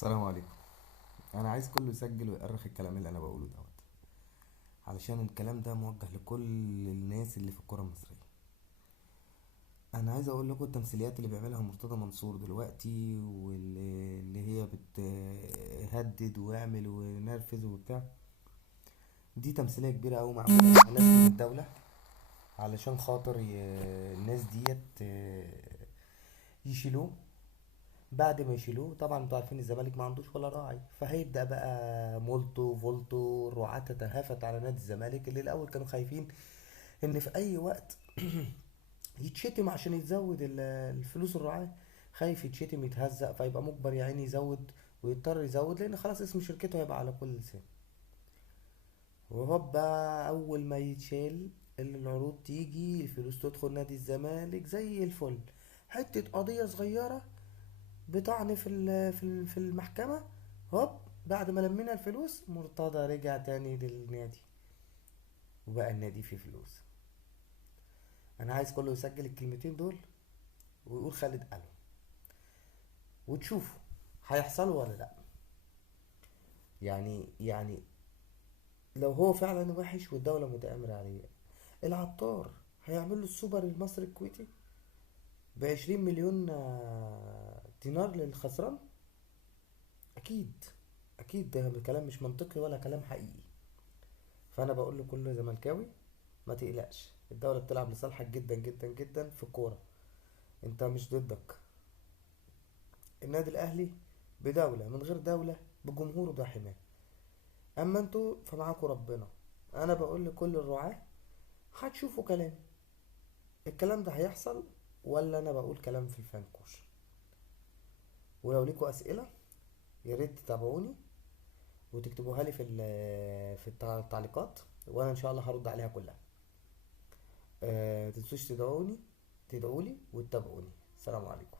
السلام عليكم. انا عايز كله يسجل ويأرخ الكلام اللي انا بقوله دوت، علشان الكلام ده موجه لكل الناس اللي في الكرة المصرية. انا عايز اقول لكم التمثيليات اللي بيعملها مرتضى منصور دلوقتي، واللي هي بتهدد ويعمل وينرفز وبتاع، دي تمثيلية كبيرة أوي معمولة مع ناس من الدولة، علشان خاطر الناس ديت يشيلوه. بعد ما يشيلوه طبعا انتوا عارفين الزمالك ما عندوش ولا راعي، فهيبدأ بقى مولتو فولتو الرعاة تتهافت على نادي الزمالك، اللي الأول كانوا خايفين إن في أي وقت يتشتم عشان يزود الفلوس الرعاة. خايف يتشتم يتهزق فيبقى مجبر يا عيني يزود، ويضطر يزود لأن خلاص اسم شركته هيبقى على كل لسان. وهوبا أول ما يتشال العروض تيجي الفلوس تدخل نادي الزمالك زي الفل. حتة قضية صغيرة بطعن في المحكمة، هوب بعد ما لمينا الفلوس مرتضى رجع تاني للنادي، وبقى النادي فيه فلوس. انا عايز كله يسجل الكلمتين دول ويقول خالد قالهم، وتشوفوا هيحصلوا ولا لا. يعني لو هو فعلا وحش والدولة متآمرة عليه، العطار هيعمل له السوبر المصري الكويتي ب20 مليون دينار للخسران. اكيد، اكيد ده كلام مش منطقي ولا كلام حقيقي. فانا بقول لكل زملكاوي ما تقلقش، الدولة بتلعب لصالحك جدا جدا جدا في الكورة، انت مش ضدك. النادي الاهلي بدولة من غير دولة بجمهوره ده حماه، اما انتوا فمعاكوا ربنا. انا بقول لكل الرعاة هتشوفوا كلام، الكلام ده هيحصل ولا انا بقول كلام في الفنكوش. ولو ليكوا اسئلة يا ريت تتابعوني وتكتبوها لي في التعليقات، وانا ان شاء الله هرد عليها كلها. تنسوش تدعوني، تدعولي وتتابعوني. السلام عليكم.